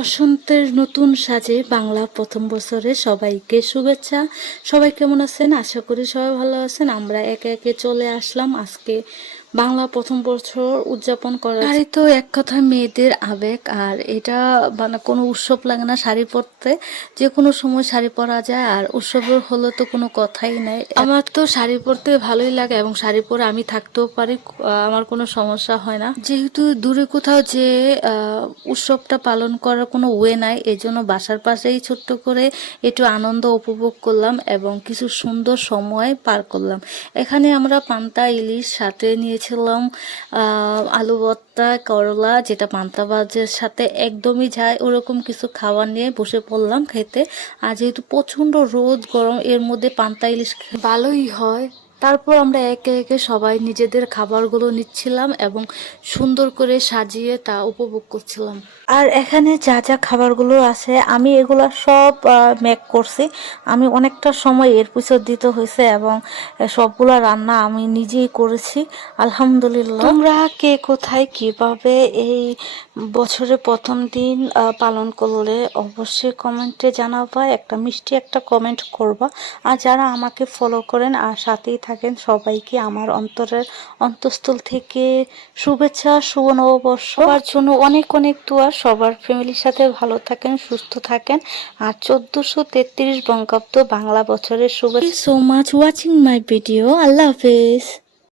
বসন্তের নতুন সাজে বাংলা প্রথম বছরে সবাইকে শুভেচ্ছা। সবাই কেমন আছেন? আশা করি সবাই ভালো আছেন। আমরা একে একে চলে আসলাম আজকে বাংলা প্রথম বছর উদযাপন করা। শাড়ি তো এক কথায় মেয়েদের আবেগ, আর এটা মানে কোনো উৎসব লাগে না শাড়ি পরতে, যে কোনো সময় শাড়ি পরা যায়। আর উৎসবের হলে তো কোনো কথাই নাই। আমার তো শাড়ি পরতে ভালোই লাগে এবং শাড়ি পরে আমি থাকতেও পারি, আমার কোনো সমস্যা হয় না। যেহেতু দূরে কোথাও যে উৎসবটা পালন করার কোনো ওয়ে নাই, এজন্য বাসার পাশেই ছোট্ট করে একটু আনন্দ উপভোগ করলাম এবং কিছু সুন্দর সময় পার করলাম। এখানে আমরা পান্তা ইলিশ সাথে নিয়েছিলাম আলু ভর্তা, করলা, যেটা পান্তা ভাতের সাথে একদমই যায় ওরকম কিছু খাবার নিয়ে বসে পড়লাম খেতে। আর যেহেতু প্রচণ্ড রোদ গরম, এর মধ্যে পান্তা ইলিশ ভালোই হয়। তারপর আমরা একে একে সবাই নিজেদের খাবারগুলো নিচ্ছিলাম এবং সুন্দর করে সাজিয়ে তা উপভোগ করছিলাম। আর এখানে যা যা খাবারগুলো আছে আমি এগুলা সব মেক করছি। আমি অনেকটা সময় এর পিছর দিতে হয়েছে এবং সবগুলা রান্না আমি নিজেই করেছি, আলহামদুলিল্লাহ। তোমরা কে কোথায় কিভাবে এই বছরের প্রথম দিন পালন করলে অবশ্যই কমেন্টে জানাবা, একটা মিষ্টি একটা কমেন্ট করবা। আর যারা আমাকে ফলো করেন আর সাথেই থাকেন সবাইকে আমার অন্তরের অন্তঃস্থল থেকে শুভেচ্ছা, শুভ নববর্ষ। সবার জন্য অনেক অনেক দোয়া, সবার ফ্যামিলির সাথে ভালো থাকেন, সুস্থ থাকেন। আর 1433 বঙ্গাব্দ বাংলা বছরের শুভেচ্ছা। So much watching my video. আল্লাহ হাফেজ।